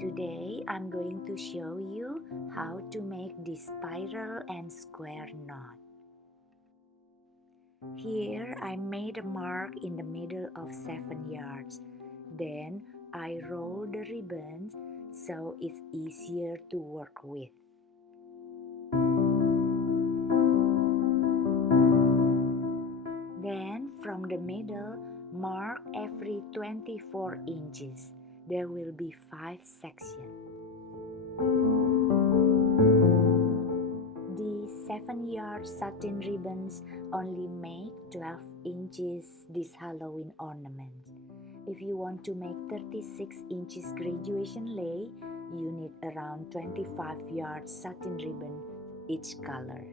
Today I'm going to show you how to make this spiral and square knot. Here I made a mark in the middle of 7 yards. Then I roll the ribbons so it's easier to work with. Then from the middle, mark every 24 inches. There will be 5 sections. These 7-yard satin ribbons only make 12 inches this Halloween ornament. If you want to make 36 inches graduation lei, you need around 25-yard satin ribbon each color.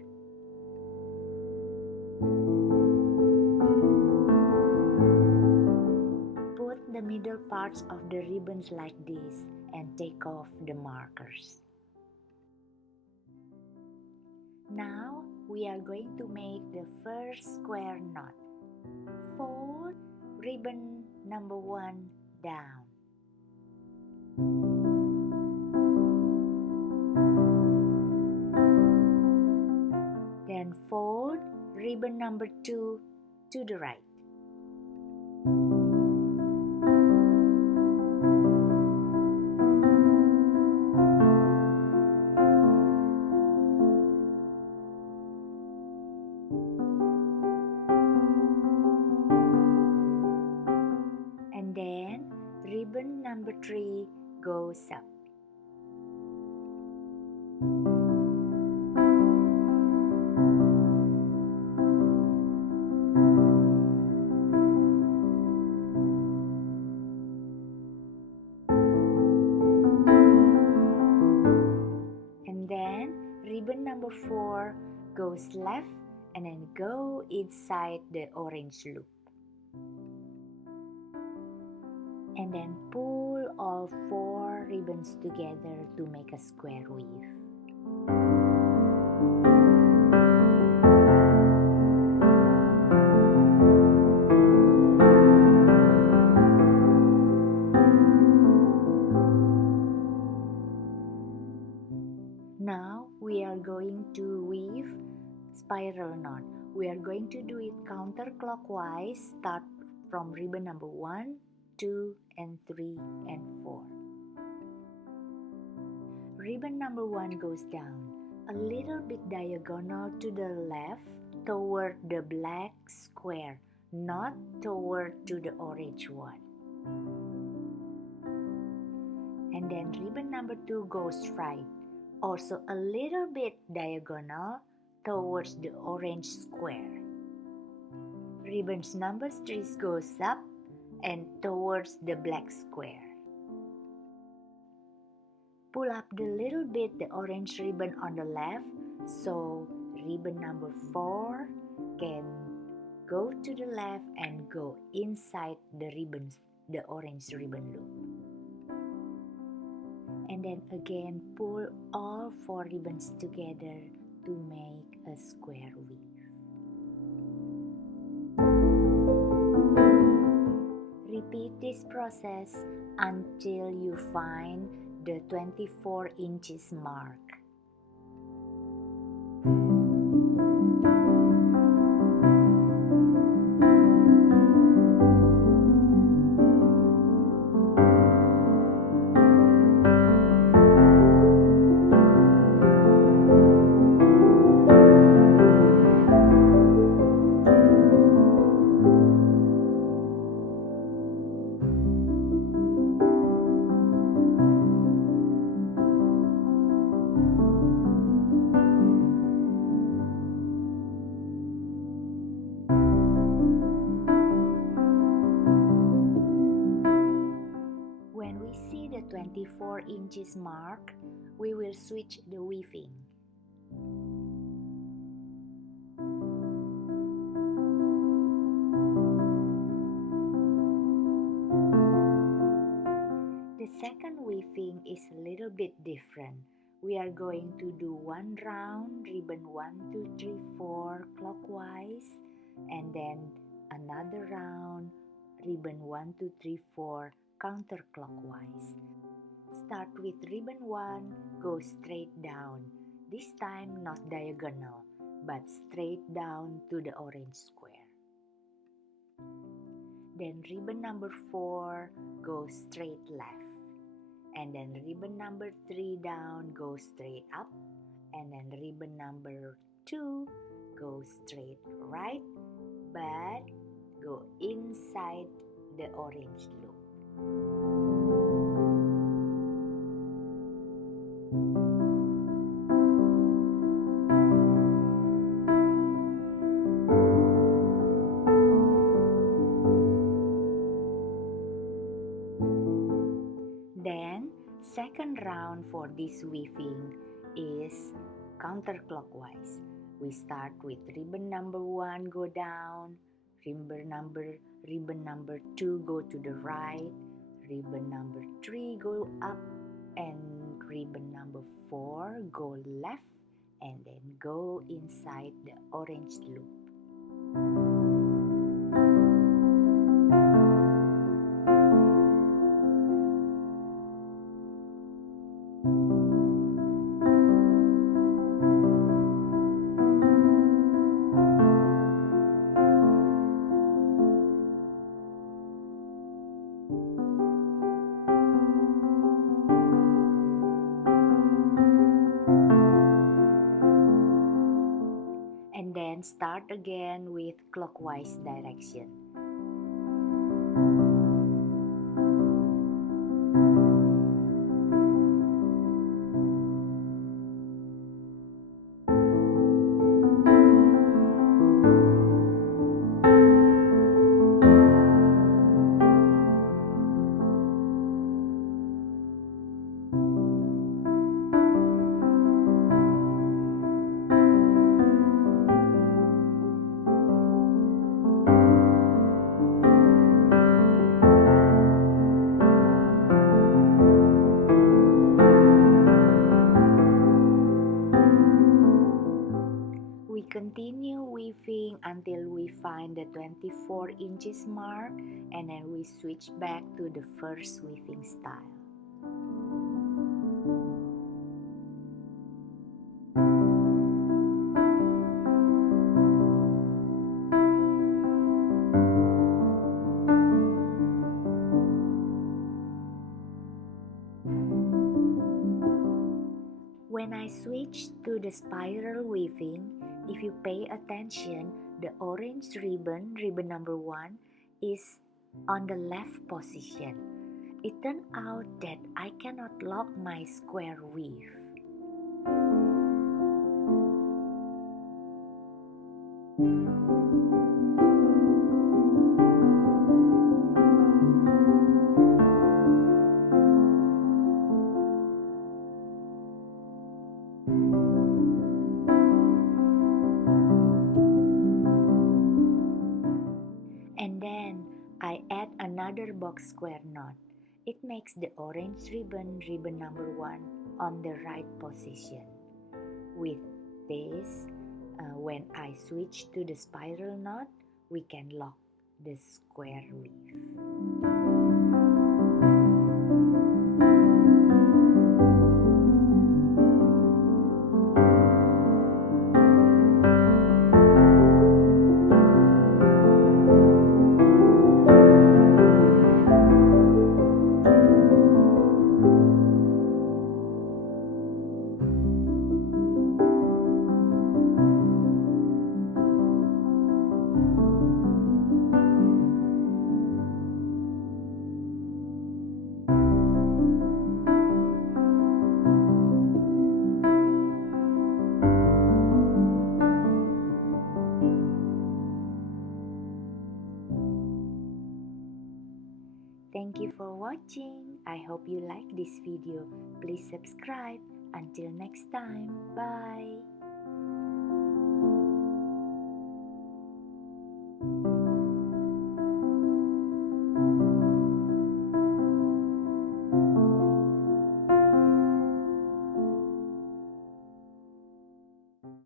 Put the middle parts of the ribbons like this and take off the markers. Now we are going to make the first square knot. Fold ribbon number 1 down. Then fold ribbon number 2 to the right. And then ribbon number 3 goes up. And then ribbon number 4 goes left and then go inside the orange loop. And then pull all 4 ribbons together to make a square weave. Now we are going to weave spiral knot. We are going to do it counterclockwise. Start from ribbon number 1, 2 and 3 and 4. Ribbon number 1 goes down a little bit diagonal to the left toward the black square, not toward to the orange one. And then ribbon number 2 goes right, also a little bit diagonal towards the orange square. Ribbons number 3 goes up and towards the black square. Pull up the little bit the orange ribbon on the left so ribbon number 4 can go to the left and go inside the ribbons, the orange ribbon loop. And then again pull all 4 ribbons together to make a square weave. Repeat this process until you find the 24 inches mark. When we see the 24 inches mark, we will switch the weaving. The second weaving is a little bit different. We are going to do one round, ribbon 1, 2, 3, 4 clockwise, and then another round, ribbon 1, 2, 3, 4 counterclockwise. Start with ribbon 1, go straight down. This time not diagonal, but straight down to the orange square. Then ribbon number 4, go straight left. And then ribbon number 3 down, go straight up. And then ribbon number 2, go straight right, but go inside the orange loop. Then, second round for this weaving is counterclockwise. We start with ribbon number 1, go down, ribbon number 2, go to the right, ribbon number 3, go up, and ribbon number 4, go left, and then go inside the orange loop. And then start again with clockwise direction. We continue weaving until we find the 24 inches mark, and then we switch back to the first weaving style. When I switch to the spiral weaving, if you pay attention, the orange ribbon number 1, is on the left position. It turned out that I cannot lock my square weave. And then I add another box square knot. It makes the orange ribbon number 1 on the right position. With this, when I switch to the spiral knot, we can lock the square weave. Thank you for watching. I hope you like this video. Please subscribe. Until next time. Bye.